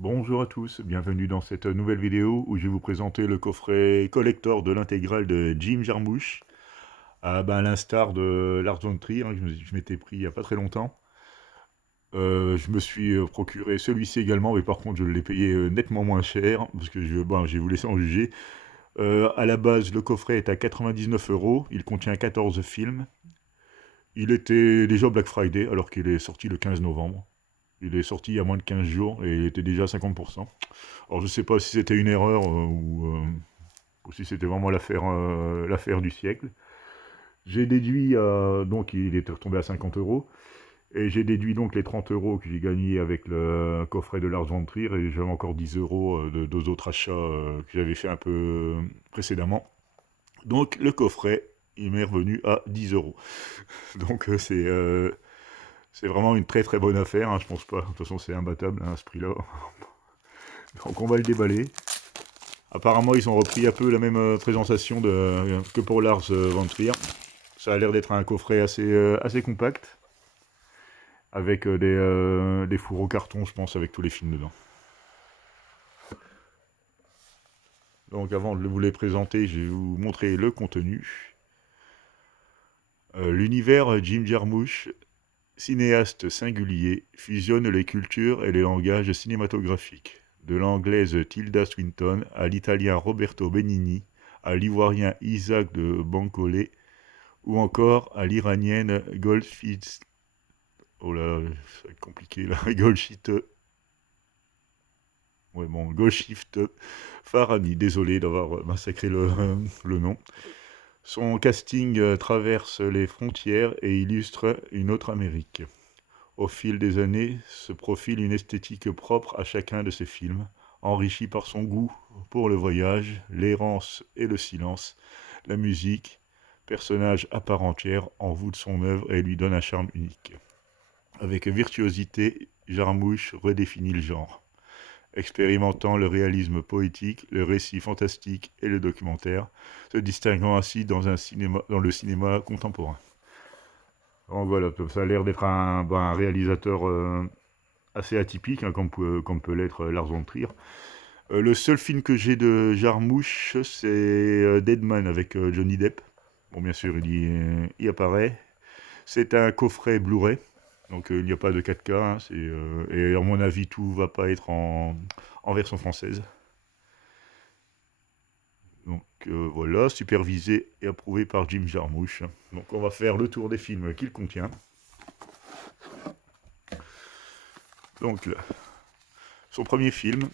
Bonjour à tous, bienvenue dans cette nouvelle vidéo où je vais vous présenter le coffret collector de l'intégrale de Jim Jarmusch. À l'instar de Lars von Trier, hein, que je m'étais pris il n'y a pas très longtemps. Je me suis procuré celui-ci également, mais par contre je l'ai payé nettement moins cher, parce que je vais vous laisser en juger. À la base, le coffret est à 99 euros, il contient 14 films. Il était déjà Black Friday, alors qu'il est sorti le 15 novembre. Il est sorti il y a moins de 15 jours et il était déjà à 50%. Alors je sais pas si c'était une erreur ou si c'était vraiment l'affaire du siècle. J'ai déduit, donc il était retombé à 50 euros, et j'ai déduit donc les 30 euros que j'ai gagnés avec le coffret de Lars von Trier, et j'avais encore 10 euros de deux autres achats que j'avais fait un peu précédemment. Donc le coffret, il m'est revenu à 10 euros. Donc c'est vraiment une très très bonne affaire, hein, je pense pas. De toute façon c'est imbattable hein, à ce prix-là. Donc on va le déballer. Apparemment, ils ont repris un peu la même présentation que pour Lars von Trier. Ça a l'air d'être un coffret assez compact, avec des fourreaux carton, je pense, avec tous les films dedans. Donc avant de vous les présenter, je vais vous montrer le contenu. L'univers Jim Jarmusch, cinéaste singulier, fusionne les cultures et les langages cinématographiques. De l'anglaise Tilda Swinton à l'italien Roberto Benigni, à l'ivoirien Isaac de Bancolé, ou encore à l'iranienne Golshift. Oh là, ça va être compliqué là. Golshift. Ouais, bon, Golshift Farhani. Désolé d'avoir massacré le nom. Son casting traverse les frontières et illustre une autre Amérique. Au fil des années se profile une esthétique propre à chacun de ses films, enrichie par son goût pour le voyage, l'errance et le silence, la musique, personnage à part entière, envoûte son œuvre et lui donne un charme unique. Avec virtuosité, Jarmusch redéfinit le genre, expérimentant le réalisme poétique, le récit fantastique et le documentaire, se distinguant ainsi dans le cinéma contemporain. Donc voilà, ça a l'air d'être un réalisateur assez atypique, hein, comme peut l'être Lars von Trier. Le seul film que j'ai de Jarmusch, c'est Deadman avec Johnny Depp. Bon, bien sûr, il apparaît. C'est un coffret Blu-ray, donc il n'y a pas de 4K, hein, et à mon avis, tout va pas être en version française. Donc voilà, supervisé et approuvé par Jim Jarmusch. Donc on va faire le tour des films qu'il contient. Donc là, son premier film,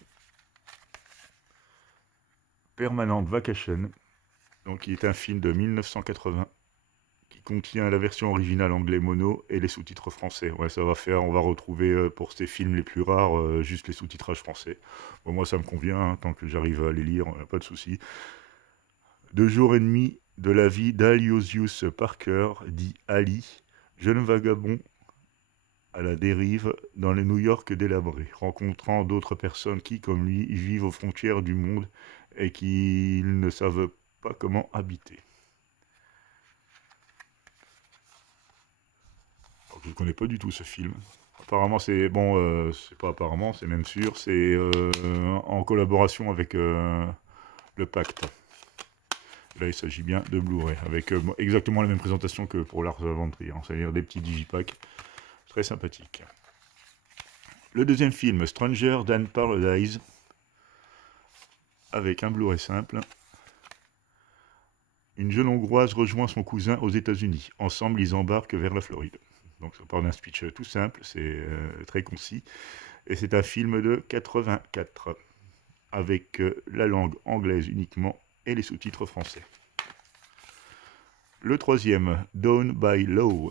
Permanent Vacation, donc qui est un film de 1980 qui contient la version originale anglais mono et les sous-titres français. Ouais, on va retrouver pour ces films les plus rares juste les sous-titrages français. Bon, moi ça me convient, hein, tant que j'arrive à les lire, pas de souci. 2 jours et demi de la vie d'Aloysius Parker, dit Ali, jeune vagabond à la dérive dans les New York délabrés, rencontrant d'autres personnes qui, comme lui, vivent aux frontières du monde et qui ne savent pas comment habiter. Alors, je ne connais pas du tout ce film. Apparemment, c'est bon, c'est pas apparemment, c'est même sûr, c'est en collaboration avec le Pacte. Là, il s'agit bien de Blu-ray, avec exactement la même présentation que pour Lars von Trier, hein, c'est-à-dire des petits digipacks, très sympathiques. Le deuxième film, Stranger Than Paradise, avec un Blu-ray simple. Une jeune Hongroise rejoint son cousin aux États-Unis. Ensemble, ils embarquent vers la Floride. Donc, ça part d'un speech tout simple, c'est très concis. Et c'est un film de 84, avec la langue anglaise uniquement et les sous-titres français. Le troisième, Down by Law.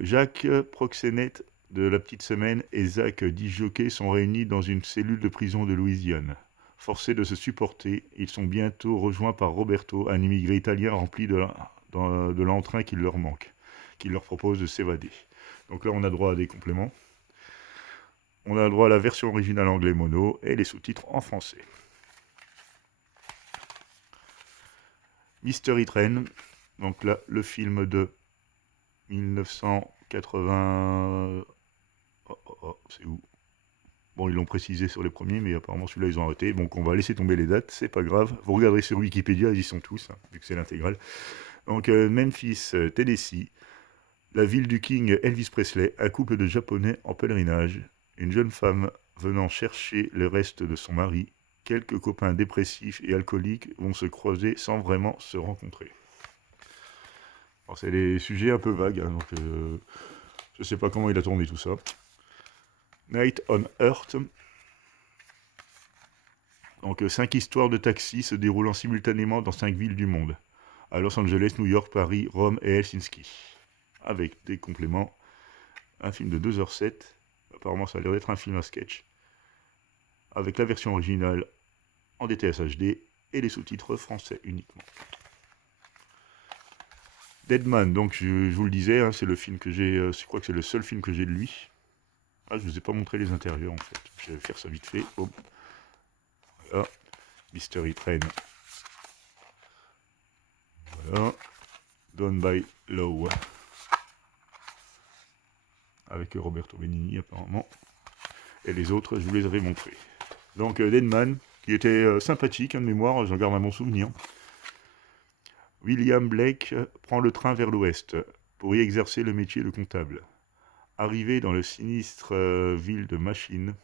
Jacques, proxénète de la petite semaine, et Zach, disjockey, sont réunis dans une cellule de prison de Louisiane. Forcés de se supporter, ils sont bientôt rejoints par Roberto, un immigré italien rempli de l'entrain qui leur manque, qui leur propose de s'évader. Donc là, on a droit à des compléments. On a droit à la version originale anglais mono et les sous-titres en français. Mystery Train, donc là, le film de 1980... c'est où? Bon, ils l'ont précisé sur les premiers, mais apparemment celui-là, ils ont arrêté. Donc on va laisser tomber les dates, c'est pas grave. Vous regarderez sur Wikipédia, ils y sont tous, hein, vu que c'est l'intégrale. Donc Memphis, Tennessee, la ville du King Elvis Presley, un couple de Japonais en pèlerinage, une jeune femme venant chercher le reste de son mari, quelques copains dépressifs et alcooliques vont se croiser sans vraiment se rencontrer. Alors, c'est des sujets un peu vagues, hein, donc je sais pas comment il a tourné tout ça. Night on Earth. Donc 5 histoires de taxis se déroulant simultanément dans 5 villes du monde. À Los Angeles, New York, Paris, Rome et Helsinki. Avec des compléments. Un film de 2h07. Apparemment, ça a l'air d'être un film à sketch. Avec la version originale en DTS HD et les sous-titres français uniquement. Deadman, donc je vous le disais, hein, c'est le film que j'ai. Je crois que c'est le seul film que j'ai de lui. Ah, je vous ai pas montré les intérieurs en fait. Je vais faire ça vite fait. Hop. Voilà. Mystery Train. Voilà. Done by Lowe. Avec Roberto Benigni apparemment. Et les autres, je vous les avais montrés. Donc Deadman, qui était sympathique, hein, de mémoire, j'en garde un bon souvenir. William Blake prend le train vers l'ouest pour y exercer le métier de comptable. Arrivé dans le sinistre ville de Machine,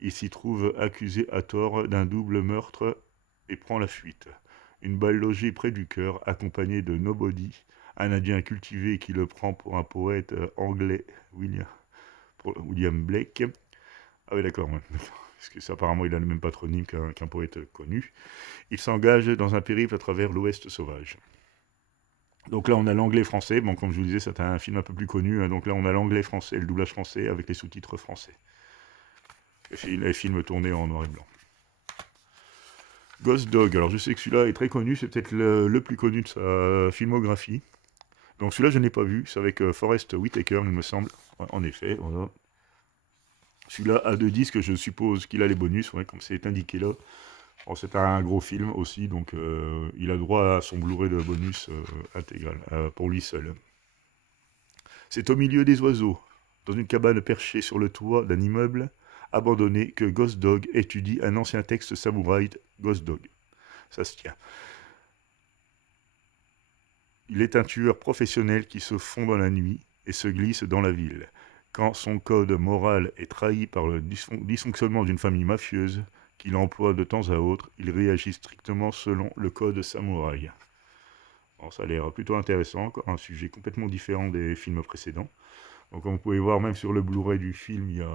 il s'y trouve accusé à tort d'un double meurtre et prend la fuite. Une balle logée près du cœur, accompagné de Nobody, un Indien cultivé qui le prend pour un poète anglais, William Blake. Ah oui, d'accord, ouais. Parce que ça, apparemment, il a le même patronyme qu'un poète connu. Il s'engage dans un périple à travers l'Ouest sauvage. Donc là, on a l'anglais-français. Bon, comme je vous disais, c'est un film un peu plus connu. Hein. Donc là, on a l'anglais-français, le doublage français avec les sous-titres français. Les films tournés en noir et blanc. Ghost Dog. Alors, je sais que celui-là est très connu. C'est peut-être le plus connu de sa filmographie. Donc celui-là, je ne l'ai pas vu. C'est avec Forest Whitaker, il me semble. Ouais, en effet, voilà. Celui-là a 2 disques, je suppose qu'il a les bonus, ouais, comme c'est indiqué là. Alors, c'est un gros film aussi, donc il a droit à son Blu-ray de bonus intégral, pour lui seul. C'est au milieu des oiseaux, dans une cabane perchée sur le toit d'un immeuble abandonné, que Ghost Dog étudie un ancien texte samouraï, Ghost Dog. Ça se tient. Il est un tueur professionnel qui se fond dans la nuit et se glisse dans la ville. Quand son code moral est trahi par le dysfonctionnement d'une famille mafieuse qu'il emploie de temps à autre, il réagit strictement selon le code samouraï. Alors, ça a l'air plutôt intéressant, encore un sujet complètement différent des films précédents. Donc comme vous pouvez voir, même sur le Blu-ray du film, il y a...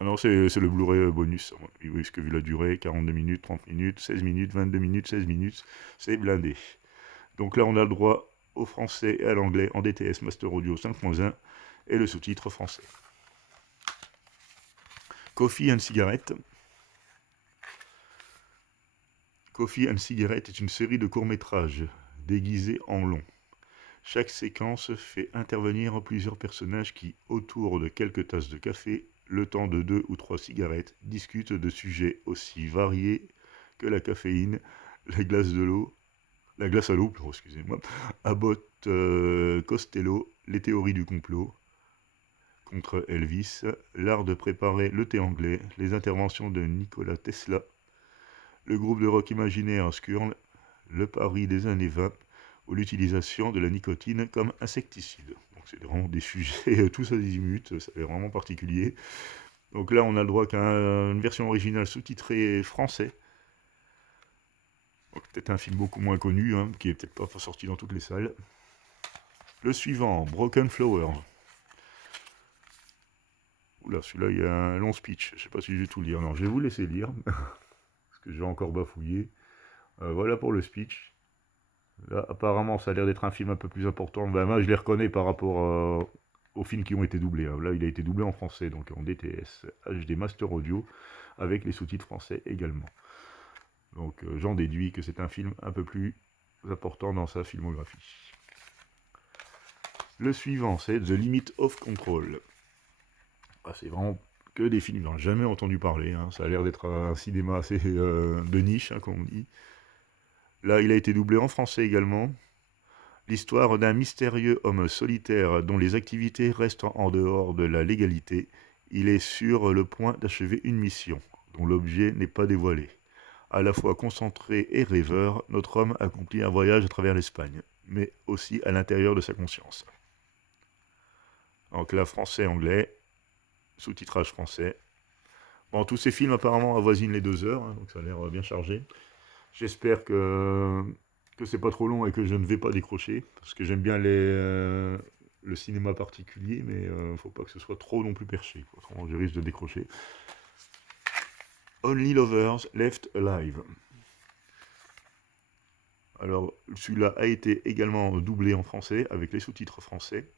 Ah non, c'est le Blu-ray bonus. Oui, parce que vu la durée, 42 minutes, 30 minutes, 16 minutes, 22 minutes, 16 minutes, c'est blindé. Donc là, on a le droit au français et à l'anglais en DTS Master Audio 5.1 et le sous-titre français. Coffee and Cigarette. Coffee and Cigarette est une série de courts-métrages déguisés en long. Chaque séquence fait intervenir plusieurs personnages qui, autour de quelques tasses de café, le temps de 2 ou 3 cigarettes, discutent de sujets aussi variés que la caféine, la glace à l'eau, excusez-moi, Abbott Costello, les théories du complot contre Elvis, l'art de préparer le thé anglais, les interventions de Nikola Tesla, le groupe de rock imaginaire Skurl, le pari des années 20, ou l'utilisation de la nicotine comme insecticide. Donc c'est vraiment des sujets tous azimuts, ça fait vraiment particulier. Donc là, on a le droit qu'à une version originale sous-titrée français. Donc peut-être un film beaucoup moins connu, hein, qui est peut-être pas sorti dans toutes les salles. Le suivant, Broken Flower. Oula, celui-là, il y a un long speech. Je ne sais pas si je vais tout lire. Non, je vais vous laisser lire, parce que j'ai encore bafouillé. Voilà pour le speech. Là, apparemment, ça a l'air d'être un film un peu plus important. Ben, moi, je les reconnais par rapport aux films qui ont été doublés. Hein. Là, il a été doublé en français, donc en DTS, HD Master Audio, avec les sous-titres français également. Donc, j'en déduis que c'est un film un peu plus important dans sa filmographie. Le suivant, c'est The Limit of Control. Ah, c'est vraiment que des films dont j'ai jamais entendu parler. Hein. Ça a l'air d'être un cinéma assez de niche, hein, comme on dit. Là, il a été doublé en français également. L'histoire d'un mystérieux homme solitaire dont les activités restent en dehors de la légalité Il est sur le point d'achever une mission, dont l'objet n'est pas dévoilé. À la fois concentré et rêveur, notre homme accomplit un voyage à travers l'Espagne, mais aussi à l'intérieur de sa conscience. Donc là, français-anglais, sous-titrage français. Bon, tous ces films apparemment avoisinent les 2 heures, hein, donc ça a l'air bien chargé. J'espère que c'est pas trop long et que je ne vais pas décrocher, parce que j'aime bien le cinéma particulier, mais faut pas que ce soit trop non plus perché, quoi. Autrement je risque de décrocher. Only Lovers Left Alive. Alors, celui-là a été également doublé en français, avec les sous-titres français.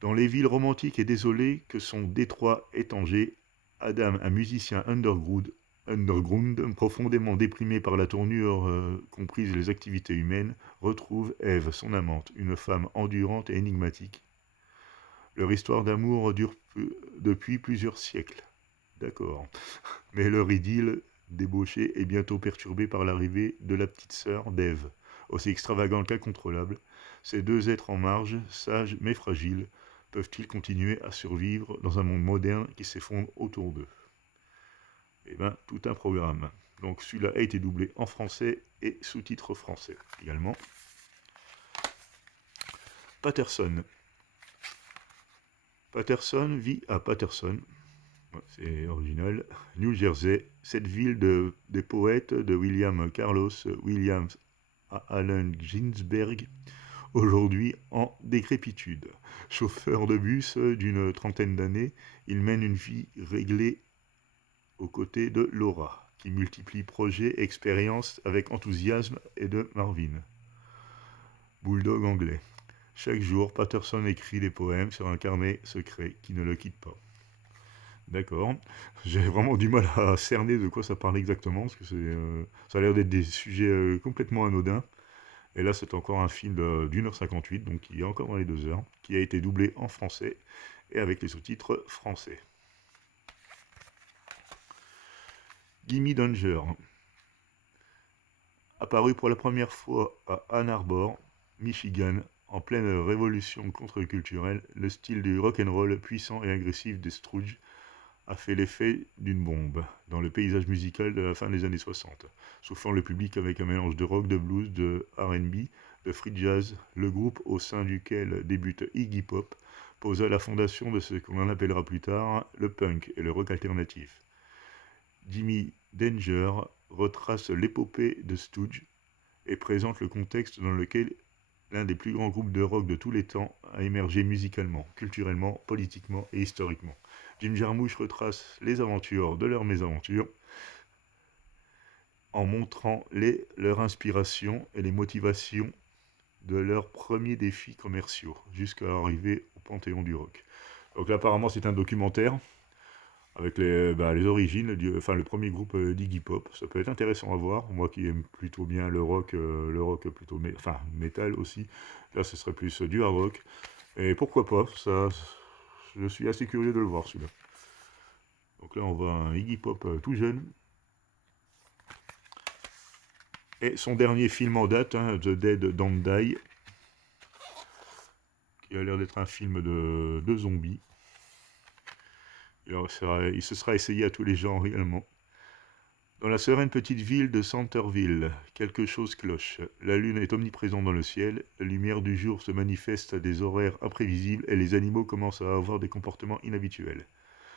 Dans les villes romantiques et désolées que sont Détroit et Tanger, Adam, un musicien underground profondément déprimé par la tournure comprise les activités humaines, retrouve Ève, son amante, une femme endurante et énigmatique. Leur histoire d'amour dure depuis plusieurs siècles. D'accord. Mais leur idylle débauchée est bientôt perturbée par l'arrivée de la petite sœur d'Ève. Aussi extravagante qu'incontrôlable, ces deux êtres en marge, sages mais fragiles, peuvent-ils continuer à survivre dans un monde moderne qui s'effondre autour d'eux? Eh bien, tout un programme. Donc celui-là a été doublé en français et sous-titres français également. Patterson. Patterson vit à Patterson, c'est original, New Jersey, cette ville des poètes de William Carlos Williams à Allen Ginsberg, aujourd'hui en décrépitude. Chauffeur de bus d'une trentaine d'années, il mène une vie réglée aux côtés de Laura, qui multiplie projets et expériences avec enthousiasme, et de Marvin, bulldog anglais. Chaque jour, Patterson écrit des poèmes sur un carnet secret qui ne le quitte pas. D'accord. J'ai vraiment du mal à cerner de quoi ça parle exactement, parce que ça a l'air d'être des sujets complètement anodins. Et là, c'est encore un film d'1h58, donc qui est encore dans les 2 heures, qui a été doublé en français et avec les sous-titres français. Gimme Danger. Apparu pour la première fois à Ann Arbor, Michigan, en pleine révolution contre-culturelle, le style du rock'n'roll puissant et agressif des Stooges a fait l'effet d'une bombe dans le paysage musical de la fin des années 60, soufflant le public avec un mélange de rock, de blues, de R&B, de free jazz. Le groupe au sein duquel débute Iggy Pop posa la fondation de ce qu'on en appellera plus tard le punk et le rock alternatif. Gimme Danger retrace l'épopée de Stooges et présente le contexte dans lequel l'un des plus grands groupes de rock de tous les temps a émergé musicalement, culturellement, politiquement et historiquement. Jim Jarmusch retrace les aventures de leurs mésaventures en montrant leur inspiration et les motivations de leurs premiers défis commerciaux jusqu'à arriver au panthéon du rock. Donc là, apparemment, c'est un documentaire avec les origines, le premier groupe d'Iggy Pop. Ça peut être intéressant à voir. Moi qui aime plutôt bien le rock plutôt métal aussi. Là, ce serait plus du hard rock. Et pourquoi pas, ça, je suis assez curieux de le voir celui-là. Donc là, on voit un Iggy Pop tout jeune. Et son dernier film en date, The Dead Don't Die, qui a l'air d'être un film de zombies. Il se sera essayé à tous les genres réellement. Dans la sereine petite ville de Centerville, quelque chose cloche. La lune est omniprésente dans le ciel, la lumière du jour se manifeste à des horaires imprévisibles et les animaux commencent à avoir des comportements inhabituels.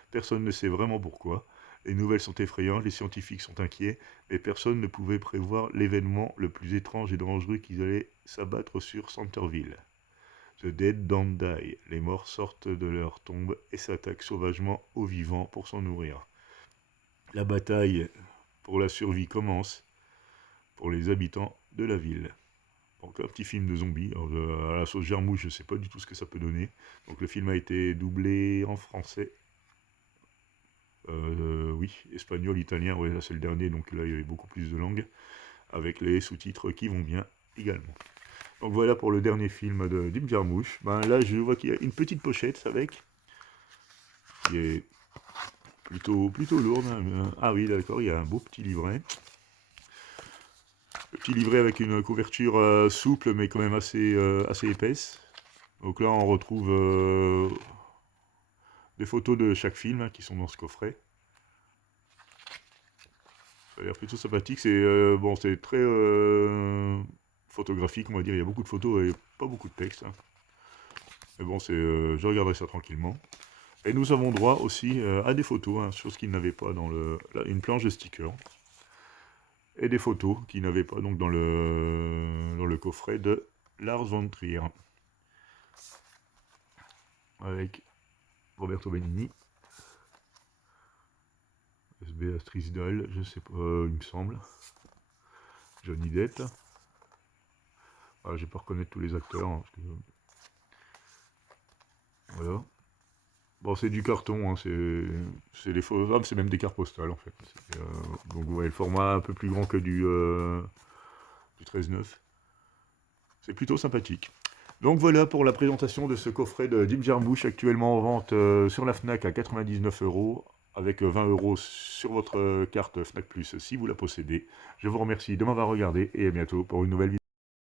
Personne ne sait vraiment pourquoi. Les nouvelles sont effrayantes, les scientifiques sont inquiets, mais personne ne pouvait prévoir l'événement le plus étrange et dangereux qui allait s'abattre sur Centerville. The Dead Don't Die. Les morts sortent de leur tombe et s'attaquent sauvagement aux vivants pour s'en nourrir. La bataille pour la survie commence pour les habitants de la ville. Donc un petit film de zombies. Alors, à la sauce Jarmusch, je ne sais pas du tout ce que ça peut donner. Donc le film a été doublé en français. Oui, espagnol, italien, ouais, là c'est le dernier, donc là il y avait beaucoup plus de langues, avec les sous-titres qui vont bien également. Donc voilà pour le dernier film de Jim Jarmusch. Là je vois qu'il y a une petite pochette avec, qui est plutôt lourde. Ah oui, d'accord, il y a un beau petit livret. Le petit livret avec une couverture souple mais quand même assez épaisse. Donc là on retrouve les photos de chaque film hein, qui sont dans ce coffret. Ça a l'air plutôt sympathique. C'est bon, c'est très photographique, on va dire. Il y a beaucoup de photos et pas beaucoup de texte. Hein. Mais bon, je regarderai ça tranquillement. Et nous avons droit aussi à des photos, hein, chose qu'ils n'avaient pas dans une planche de stickers. Et des photos qu'ils n'avaient pas donc dans le coffret de Lars von Trier. Avec Roberto Benigni. SB Astrisdal, je sais pas, il me semble. Johnny Depp. Ah, je vais pas reconnaître tous les acteurs. Hein, parce que... Voilà. Bon, c'est du carton, hein, c'est les photos, c'est même des cartes postales en fait. Donc vous voyez le format un peu plus grand que du 13-9. C'est plutôt sympathique. Donc voilà pour la présentation de ce coffret de Jim Jarmusch, actuellement en vente sur la Fnac à 99 €, avec 20 € sur votre carte Fnac Plus si vous la possédez. Je vous remercie de m'avoir regardé et à bientôt pour une nouvelle vidéo.